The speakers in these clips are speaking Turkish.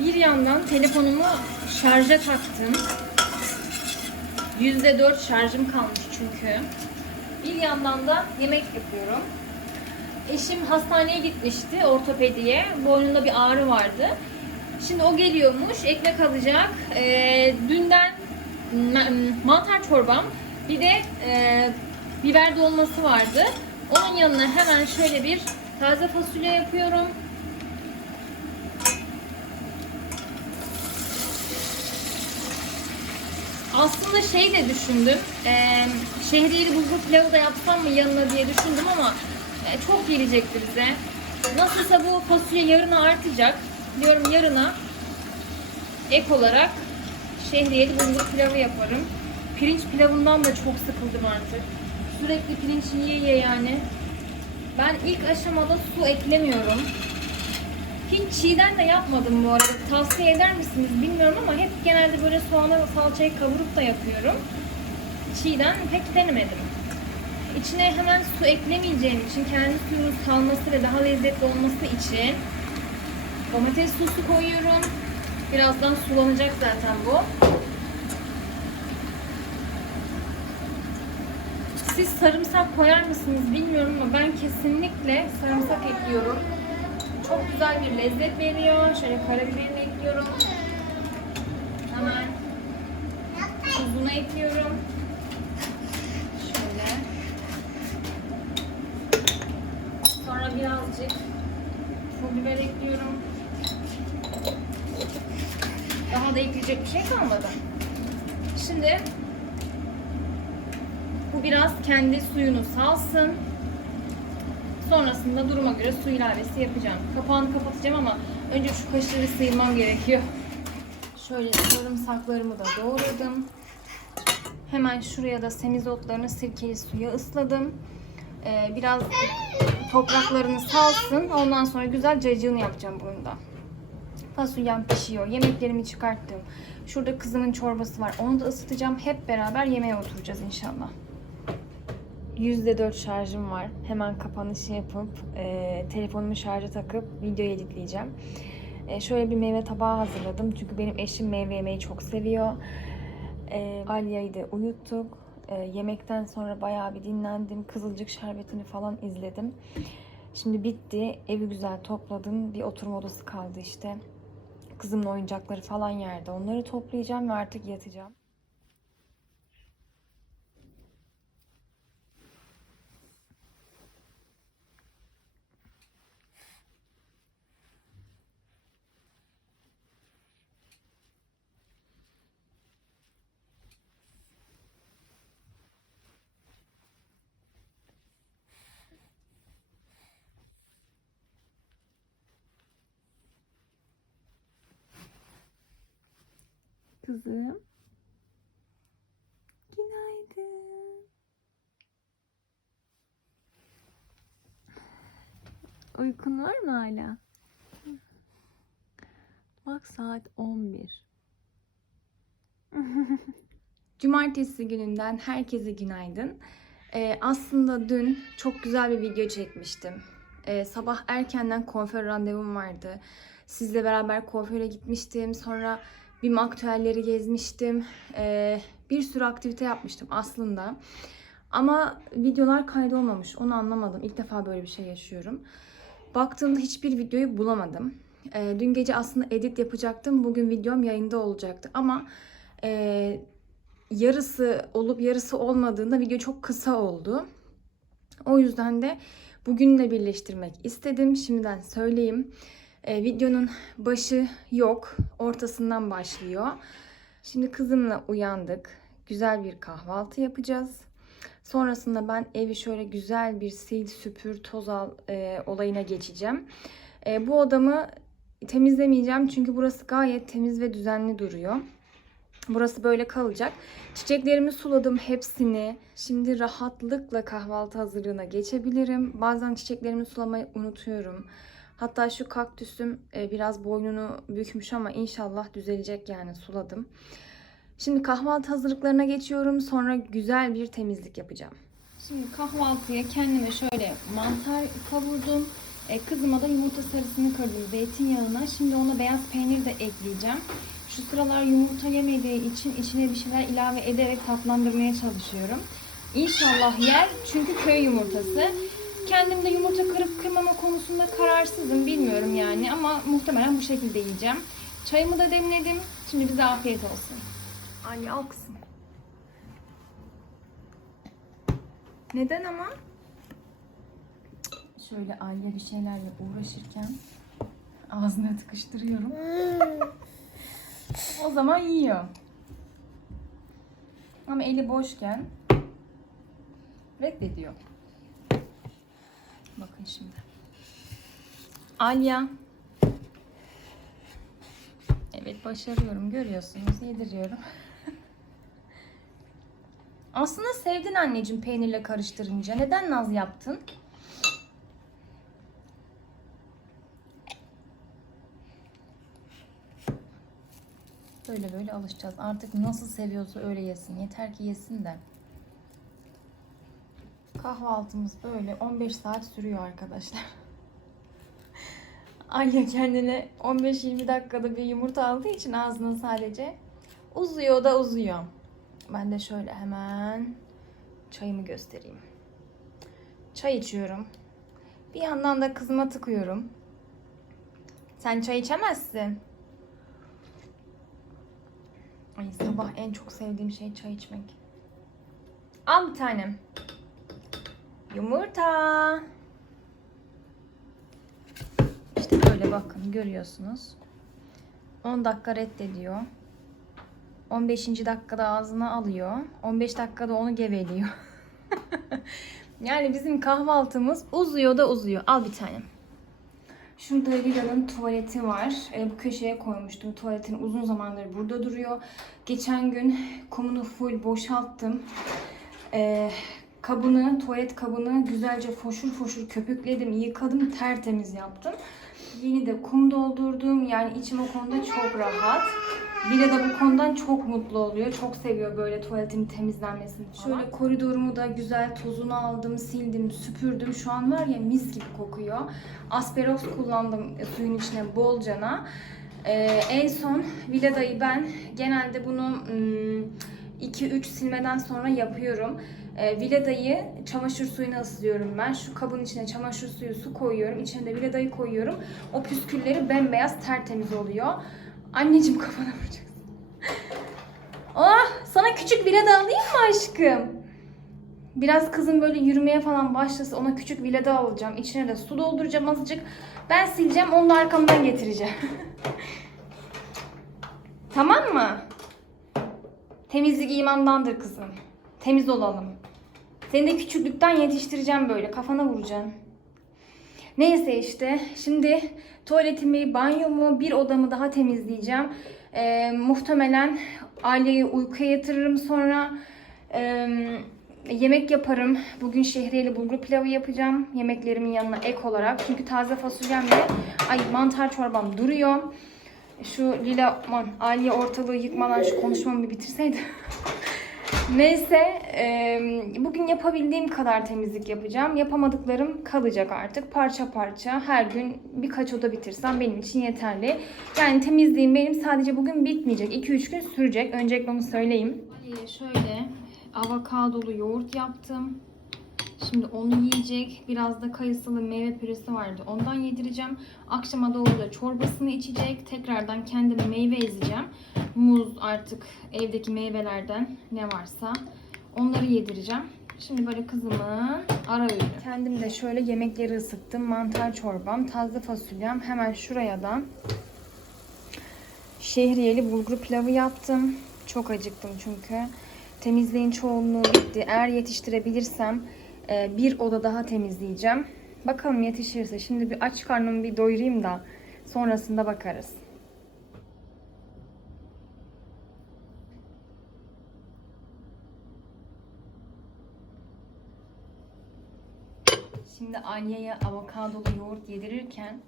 Bir yandan telefonumu şarja taktım. %4 şarjım kalmış çünkü. Bir yandan da yemek yapıyorum. Eşim hastaneye gitmişti ortopediye. Boynunda bir ağrı vardı. Şimdi o geliyormuş. Ekmek alacak. Ee, dünden ma- mantar çorbam. Bir de e, biber dolması vardı. Onun yanına hemen şöyle bir taze fasulye yapıyorum. Aslında şey de düşündüm. E, şehriyeli bulgur pilavı da yapsam mı yanına diye düşündüm ama e, çok gelecekti bize. Nasılsa bu fasulye yarına artacak. Diyorum yarına ek olarak şehriyeli bulgur pilavı yaparım. Pirinç pilavından da çok sıkıldım artık. Sürekli pirinç yiye yiye yani. Ben ilk aşamada su eklemiyorum. Hiç çiğden de yapmadım bu arada. Tavsiye eder misiniz bilmiyorum ama hep genelde böyle soğanı ve salçayı kavurup da yapıyorum. Çiğden pek denemedim. İçine hemen su eklemeyeceğim için kendi suyunun salması ve daha lezzetli olması için domates sosu koyuyorum. Birazdan sulanacak zaten bu. Siz sarımsak koyar mısınız bilmiyorum ama ben kesinlikle sarımsak ekliyorum. Çok güzel bir lezzet veriyor. Şöyle karabiberini ekliyorum. Hemen tuzunu ekliyorum. Şöyle. Sonra birazcık pul biber ekliyorum. Daha da ekleyecek bir şey kalmadı. Şimdi bu biraz kendi suyunu salsın. Sonrasında duruma göre su ilavesi yapacağım. Kapağını kapatacağım ama önce şu kaşığı sıyırmam gerekiyor. Şöyle sarımsaklarımı da doğradım. Hemen şuraya da semizotlarını sirkeli suya ısladım. Ee, biraz topraklarını salsın. Ondan sonra güzel cacığını yapacağım bunda. Fasulyem pişiyor. Yemeklerimi çıkarttım. Şurada kızımın çorbası var. Onu da ısıtacağım. Hep beraber yemeğe oturacağız inşallah. %4 şarjım var. Hemen kapanışı yapıp e, telefonumu şarja takıp video editleyeceğim. E, şöyle bir meyve tabağı hazırladım. Çünkü benim eşim meyve yemeyi çok seviyor. E, Alya'yı da uyuttuk. E, yemekten sonra bayağı bir dinlendim. Kızılcık şerbetini falan izledim. Şimdi bitti. Evi güzel topladım. Bir oturma odası kaldı işte. Kızımın oyuncakları falan yerde. Onları toplayacağım ve artık yatacağım. Kızım. Günaydın. Uykun var mı hala? Bak saat 11. Cumartesi gününden herkese günaydın. Ee, aslında dün çok güzel bir video çekmiştim. Ee, sabah erkenden kuaför randevum vardı. Sizle beraber kuaföre gitmiştim. Sonra BİM aktüelleri gezmiştim. Ee, bir sürü aktivite yapmıştım aslında. Ama videolar kaydolmamış. Onu anlamadım. İlk defa böyle bir şey yaşıyorum. Baktığımda hiçbir videoyu bulamadım. Ee, dün gece aslında edit yapacaktım. Bugün videom yayında olacaktı. Ama e, yarısı olup yarısı olmadığında video çok kısa oldu. O yüzden de bugünle birleştirmek istedim. Şimdiden söyleyeyim. Ee, videonun başı yok. Ortasından başlıyor. Şimdi kızımla uyandık. Güzel bir kahvaltı yapacağız. Sonrasında ben evi şöyle güzel bir sil, süpür, toz al e, olayına geçeceğim. E, bu odamı temizlemeyeceğim çünkü burası gayet temiz ve düzenli duruyor. Burası böyle kalacak. Çiçeklerimi suladım hepsini. Şimdi rahatlıkla kahvaltı hazırlığına geçebilirim. Bazen çiçeklerimi sulamayı unutuyorum. Hatta şu kaktüsüm e, biraz boynunu bükmüş ama inşallah düzelecek yani suladım. Şimdi kahvaltı hazırlıklarına geçiyorum. Sonra güzel bir temizlik yapacağım. Şimdi kahvaltıya kendime şöyle mantar kavurdum. E, kızıma da yumurta sarısını kırdım zeytinyağına. Şimdi ona beyaz peynir de ekleyeceğim. Şu sıralar yumurta yemediği için içine bir şeyler ilave ederek tatlandırmaya çalışıyorum. İnşallah yer çünkü köy yumurtası. Kendim de yumurta kırıp kırmama konusunda kararsızım bilmiyorum yani ama muhtemelen bu şekilde yiyeceğim. Çayımı da demledim. Şimdi bize afiyet olsun. Ali al kızım. Neden ama? Şöyle Aliye bir şeylerle uğraşırken ağzına tıkıştırıyorum. o zaman yiyor. Ama eli boşken reddediyor. Bakın şimdi. Alya. Evet başarıyorum görüyorsunuz yediriyorum. Aslında sevdin anneciğim peynirle karıştırınca. Neden naz yaptın? Böyle böyle alışacağız. Artık nasıl seviyorsa öyle yesin. Yeter ki yesin de. Kahvaltımız böyle 15 saat sürüyor arkadaşlar. Anya kendine 15-20 dakikada bir yumurta aldığı için ağzına sadece uzuyor da uzuyor. Ben de şöyle hemen çayımı göstereyim. Çay içiyorum. Bir yandan da kızıma tıkıyorum. Sen çay içemezsin. Ay sabah en çok sevdiğim şey çay içmek. Al bir tanem. Yumurta. İşte böyle bakın görüyorsunuz. 10 dakika reddediyor. 15. dakikada ağzına alıyor. 15 dakikada onu geveliyor. yani bizim kahvaltımız uzuyor da uzuyor. Al bir tane. Şurada Lila'nın tuvaleti var. E, bu köşeye koymuştum. Tuvaletin uzun zamandır burada duruyor. Geçen gün kumunu full boşalttım. E, kabını, tuvalet kabını güzelce foşur foşur köpükledim, yıkadım, tertemiz yaptım. Yeni de kum doldurdum. Yani içim o konuda çok rahat. Bile de bu konudan çok mutlu oluyor. Çok seviyor böyle tuvaletin temizlenmesini falan. Şöyle koridorumu da güzel tozunu aldım, sildim, süpürdüm. Şu an var ya mis gibi kokuyor. Asperos kullandım suyun içine bolcana. Ee, en son Vilada'yı ben genelde bunu 2-3 silmeden sonra yapıyorum. E, Vilada'yı çamaşır suyuna ıslıyorum ben. Şu kabın içine çamaşır suyu su koyuyorum. İçine de Vilada'yı koyuyorum. O püskülleri bembeyaz tertemiz oluyor. Anneciğim kafana vuracaksın. Oh sana küçük Vilada alayım mı aşkım? Biraz kızım böyle yürümeye falan başlasa ona küçük Vilada alacağım. İçine de su dolduracağım azıcık. Ben sileceğim onu da arkamdan getireceğim. tamam mı? Temizlik imandandır kızım. Temiz olalım. Seni de küçüklükten yetiştireceğim böyle. Kafana vuracağım. Neyse işte. Şimdi tuvaletimi, banyomu, bir odamı daha temizleyeceğim. Ee, muhtemelen aileyi uykuya yatırırım sonra. Ee, yemek yaparım. Bugün şehriyeli bulgur pilavı yapacağım. Yemeklerimin yanına ek olarak. Çünkü taze fasulyem ve ay mantar çorbam duruyor. Şu lila aman Aliye ortalığı yıkmadan şu konuşmamı bir bitirseydi. Neyse e, bugün yapabildiğim kadar temizlik yapacağım. Yapamadıklarım kalacak artık parça parça. Her gün birkaç oda bitirsem benim için yeterli. Yani temizliğim benim sadece bugün bitmeyecek. 2-3 gün sürecek. Öncelikle onu söyleyeyim. Şöyle avokadolu yoğurt yaptım. Şimdi onu yiyecek. Biraz da kayısılı meyve püresi vardı. Ondan yedireceğim. Akşama doğru da çorbasını içecek. Tekrardan kendime meyve ezeceğim. Muz artık evdeki meyvelerden ne varsa onları yedireceğim. Şimdi böyle kızımın ara öğünü. Kendim de şöyle yemekleri ısıttım. Mantar çorbam, taze fasulyem. Hemen şuraya da şehriyeli bulgur pilavı yaptım. Çok acıktım çünkü. Temizliğin çoğunluğu bitti. Eğer yetiştirebilirsem bir oda daha temizleyeceğim. Bakalım yetişirse. Şimdi bir aç karnımı bir doyurayım da sonrasında bakarız. Şimdi Aliye'ye avokadolu yoğurt yedirirken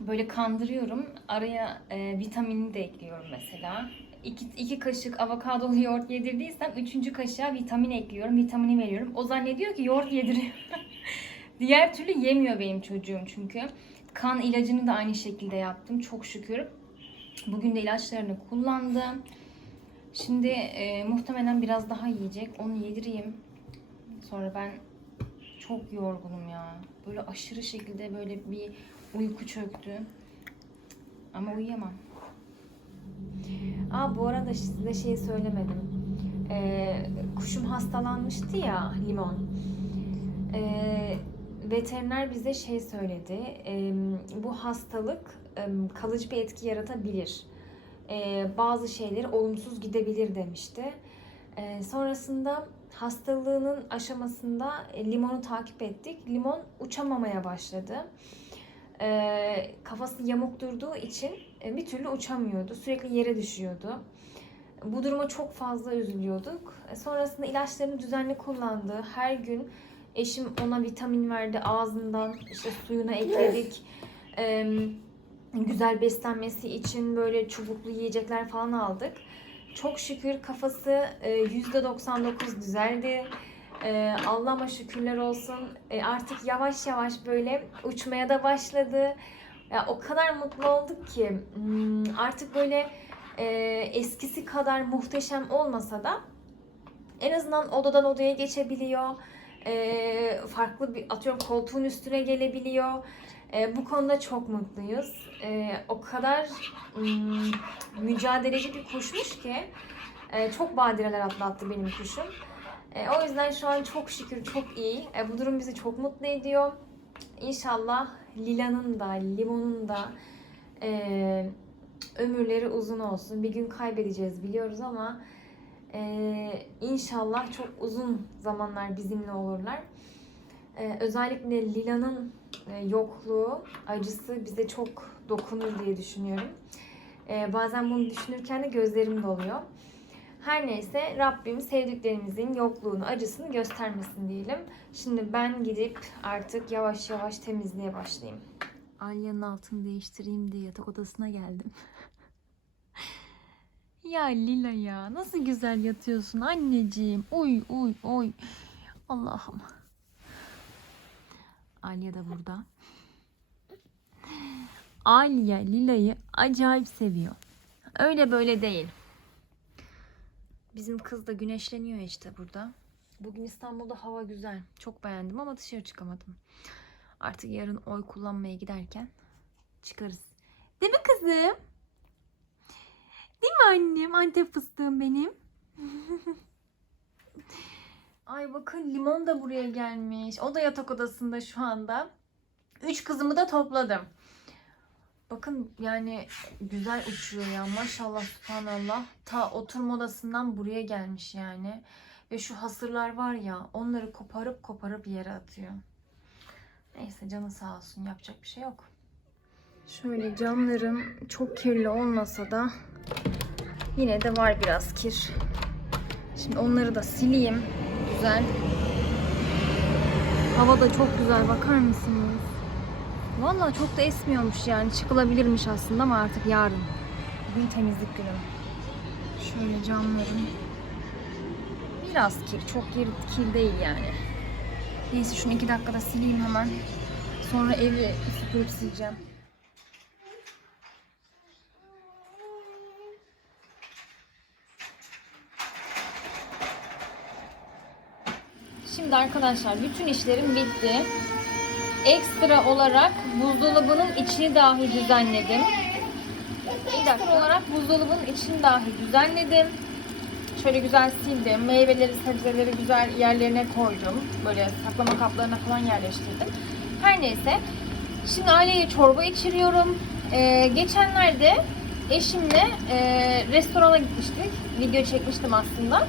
böyle kandırıyorum. Araya e, vitamini de ekliyorum mesela. İki, iki kaşık avokadolu yoğurt yedirdiysem üçüncü kaşığa vitamin ekliyorum. Vitamini veriyorum. O zannediyor ki yoğurt yediriyor. Diğer türlü yemiyor benim çocuğum çünkü. Kan ilacını da aynı şekilde yaptım çok şükür. Bugün de ilaçlarını kullandım. Şimdi e, muhtemelen biraz daha yiyecek. Onu yedireyim. Sonra ben çok yorgunum ya. Böyle aşırı şekilde böyle bir uyku çöktü. Ama uyuyamam. Aa bu arada size şey söylemedim. Ee, kuşum hastalanmıştı ya limon. Ee, veteriner bize şey söyledi. Ee, bu hastalık e, kalıcı bir etki yaratabilir. Ee, bazı şeyleri olumsuz gidebilir demişti. Ee, sonrasında hastalığının aşamasında e, limonu takip ettik. Limon uçamamaya başladı. Ee, kafası yamuk durduğu için e, bir türlü uçamıyordu. Sürekli yere düşüyordu. Bu duruma çok fazla üzülüyorduk. E, Sonrasında ilaçlarını düzenli kullandı. Her gün eşim ona vitamin verdi ağzından. işte suyuna ekledik. Güzel beslenmesi için böyle çubuklu yiyecekler falan aldık. Çok şükür kafası e, %99 düzeldi. E, Allah'ıma şükürler olsun. E, artık yavaş yavaş böyle uçmaya da başladı. Ya o kadar mutlu olduk ki hmm, artık böyle e, eskisi kadar muhteşem olmasa da en azından odadan odaya geçebiliyor. E, farklı bir atıyorum koltuğun üstüne gelebiliyor. E, bu konuda çok mutluyuz. E, o kadar mm, mücadeleci bir kuşmuş ki e, çok badireler atlattı benim kuşum. E, o yüzden şu an çok şükür çok iyi. E, bu durum bizi çok mutlu ediyor. İnşallah Lila'nın da, Limon'un da e, ömürleri uzun olsun. Bir gün kaybedeceğiz biliyoruz ama e, inşallah çok uzun zamanlar bizimle olurlar. E, özellikle Lila'nın e, yokluğu, acısı bize çok dokunur diye düşünüyorum. E, bazen bunu düşünürken de gözlerim doluyor. Her neyse Rabbim sevdiklerimizin yokluğunu, acısını göstermesin diyelim. Şimdi ben gidip artık yavaş yavaş temizliğe başlayayım. Alya'nın altını değiştireyim diye yatak odasına geldim. ya Lila ya nasıl güzel yatıyorsun anneciğim. Uy uy uy. Allah'ım. Alya da burada. Alya Lila'yı acayip seviyor. Öyle böyle değil. Bizim kız da güneşleniyor işte burada. Bugün İstanbul'da hava güzel. Çok beğendim ama dışarı çıkamadım. Artık yarın oy kullanmaya giderken çıkarız. Değil mi kızım? Değil mi annem? Antep fıstığım benim. Ay bakın limon da buraya gelmiş. O da yatak odasında şu anda. Üç kızımı da topladım. Bakın yani güzel uçuyor ya maşallah subhanallah. Ta oturma odasından buraya gelmiş yani. Ve şu hasırlar var ya onları koparıp koparıp yere atıyor. Neyse canı sağ olsun yapacak bir şey yok. Şöyle camlarım çok kirli olmasa da yine de var biraz kir. Şimdi onları da sileyim. Güzel. Hava da çok güzel bakar mısınız? Vallahi çok da esmiyormuş yani. Çıkılabilirmiş aslında ama artık yarın. Bugün temizlik günü. Şöyle camlarım. Biraz kir. Çok kir, kir değil yani. Neyse şunu iki dakikada sileyim hemen. Sonra evi süpürüp sileceğim. Şimdi arkadaşlar bütün işlerim bitti. Ekstra olarak buzdolabının içini dahi düzenledim. Ekstra olarak buzdolabının içini dahi düzenledim. Şöyle güzel sildim. Meyveleri, sebzeleri güzel yerlerine koydum. Böyle saklama kaplarına falan yerleştirdim. Her neyse. Şimdi aileye çorba içiriyorum. Ee, geçenlerde eşimle e, restorana gitmiştik. Video çekmiştim aslında.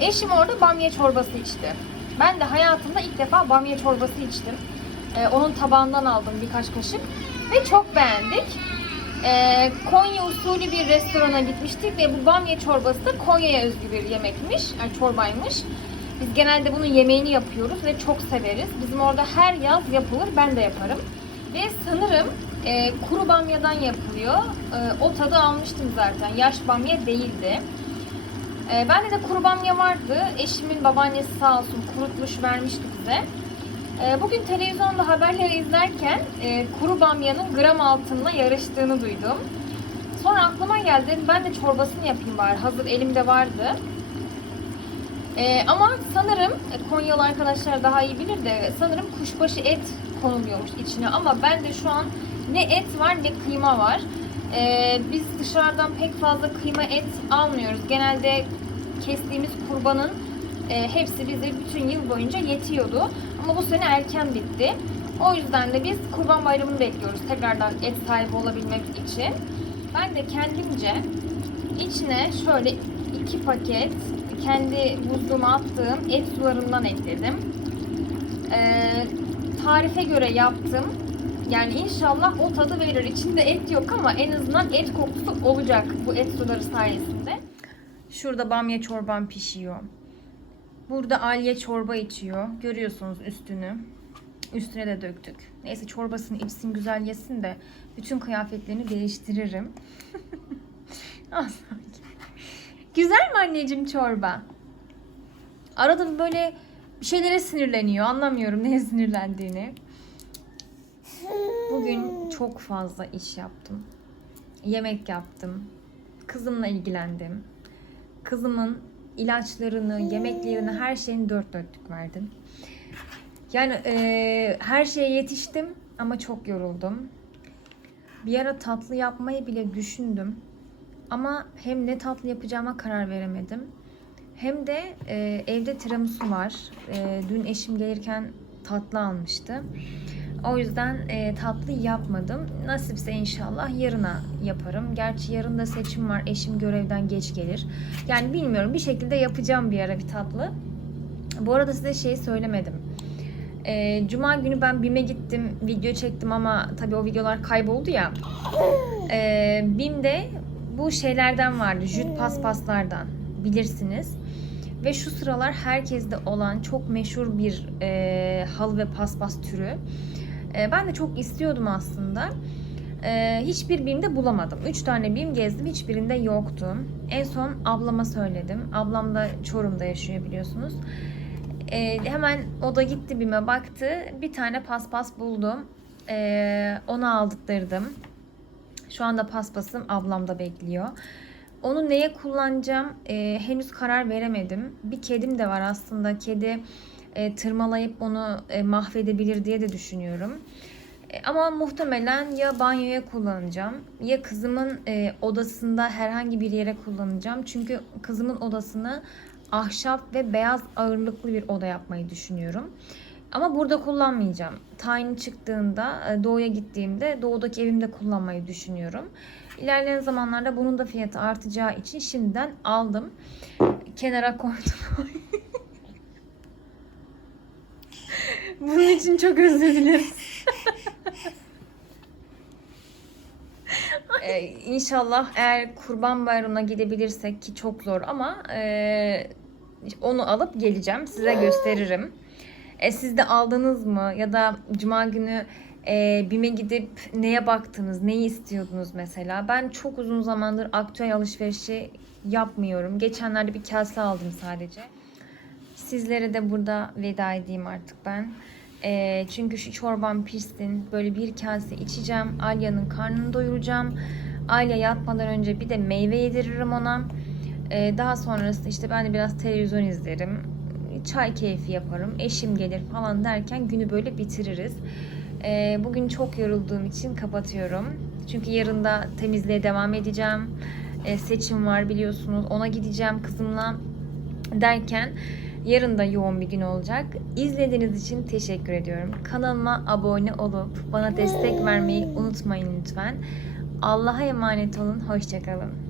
Eşim orada bamya çorbası içti. Ben de hayatımda ilk defa bamya çorbası içtim. Ee, onun tabağından aldım birkaç kaşık ve çok beğendik. Ee, Konya usulü bir restorana gitmiştik ve bu bamya çorbası da Konya'ya özgü bir yemekmiş, yani çorbaymış. Biz genelde bunun yemeğini yapıyoruz ve çok severiz. Bizim orada her yaz yapılır, ben de yaparım. Ve sanırım e, kuru bamyadan yapılıyor. E, o tadı almıştım zaten. Yaş bamya değildi. E, bende de kuru bamya vardı. Eşimin babaannesi sağ olsun kurutmuş vermişti bize. Ee, Bugün televizyonda haberleri izlerken e, kuru bamyanın gram altınla yarıştığını duydum. Sonra aklıma geldi ben de çorbasını yapayım bari. Hazır elimde vardı. Ee, ama sanırım e, Konyalı arkadaşlar daha iyi bilir de sanırım kuşbaşı et konuluyormuş içine ama ben de şu an ne et var ne kıyma var. Ee, biz dışarıdan pek fazla kıyma et almıyoruz. Genelde kestiğimiz kurbanın e, hepsi bize bütün yıl boyunca yetiyordu. Ama bu sene erken bitti. O yüzden de biz kurban bayramını bekliyoruz tekrardan et sahibi olabilmek için. Ben de kendimce içine şöyle iki paket kendi buzluğuma attığım et sularından ekledim. Ee, tarife göre yaptım. Yani inşallah o tadı verir. İçinde et yok ama en azından et kokusu olacak bu et suları sayesinde. Şurada bamya çorbam pişiyor. Burada Aliye çorba içiyor. Görüyorsunuz üstünü. Üstüne de döktük. Neyse çorbasını içsin güzel yesin de bütün kıyafetlerini değiştiririm. Güzel mi anneciğim çorba? Arada böyle bir şeylere sinirleniyor. Anlamıyorum neye sinirlendiğini. Bugün çok fazla iş yaptım. Yemek yaptım. Kızımla ilgilendim. Kızımın ilaçlarını, yemeklerini, her şeyini dört dörtlük verdim. Yani eee, her şeye yetiştim ama çok yoruldum. Bir ara tatlı yapmayı bile düşündüm. Ama hem ne tatlı yapacağıma karar veremedim. Hem de e, evde tiramisu var. E, dün eşim gelirken tatlı almıştı. O yüzden e, tatlı yapmadım. Nasipse inşallah yarına yaparım. Gerçi yarın da seçim var. Eşim görevden geç gelir. Yani bilmiyorum bir şekilde yapacağım bir ara bir tatlı. Bu arada size şey söylemedim. E, Cuma günü ben BİM'e gittim. Video çektim ama tabii o videolar kayboldu ya. E, BİM'de bu şeylerden vardı. Jüt paspaslardan bilirsiniz. Ve şu sıralar herkeste olan çok meşhur bir e, halı ve paspas türü. E, ben de çok istiyordum aslında. E, hiçbir BİM'de bulamadım. Üç tane BİM gezdim. Hiçbirinde yoktu. En son ablama söyledim. Ablam da Çorum'da yaşıyor biliyorsunuz. E, hemen o da gitti BİM'e baktı. Bir tane paspas buldum. E, onu aldırdım. Şu anda paspasım ablamda bekliyor. Onu neye kullanacağım e, henüz karar veremedim. Bir kedim de var aslında. Kedi e, tırmalayıp onu e, mahvedebilir diye de düşünüyorum. E, ama muhtemelen ya banyoya kullanacağım ya kızımın e, odasında herhangi bir yere kullanacağım. Çünkü kızımın odasını ahşap ve beyaz ağırlıklı bir oda yapmayı düşünüyorum. Ama burada kullanmayacağım. Tayin çıktığında, e, doğuya gittiğimde doğudaki evimde kullanmayı düşünüyorum. İlerleyen zamanlarda bunun da fiyatı artacağı için şimdiden aldım. Kenara koydum. Bunun için çok özür dilerim. ee, inşallah eğer kurban bayramına gidebilirsek ki çok zor ama e, onu alıp geleceğim. Size gösteririm. E, siz de aldınız mı? Ya da cuma günü e, BİM'e gidip neye baktınız? Neyi istiyordunuz mesela? Ben çok uzun zamandır aktüel alışverişi yapmıyorum. Geçenlerde bir kase aldım sadece. Sizlere de burada veda edeyim artık ben. E, çünkü şu çorbam pişsin. Böyle bir kase içeceğim. Alya'nın karnını doyuracağım. Alya yatmadan önce bir de meyve yediririm ona. E, daha sonrasında işte ben de biraz televizyon izlerim. Çay keyfi yaparım. Eşim gelir falan derken günü böyle bitiririz. E, bugün çok yorulduğum için kapatıyorum. Çünkü yarın da temizliğe devam edeceğim. E, seçim var biliyorsunuz. Ona gideceğim kızımla derken Yarın da yoğun bir gün olacak. İzlediğiniz için teşekkür ediyorum. Kanalıma abone olup bana destek vermeyi unutmayın lütfen. Allah'a emanet olun. Hoşçakalın.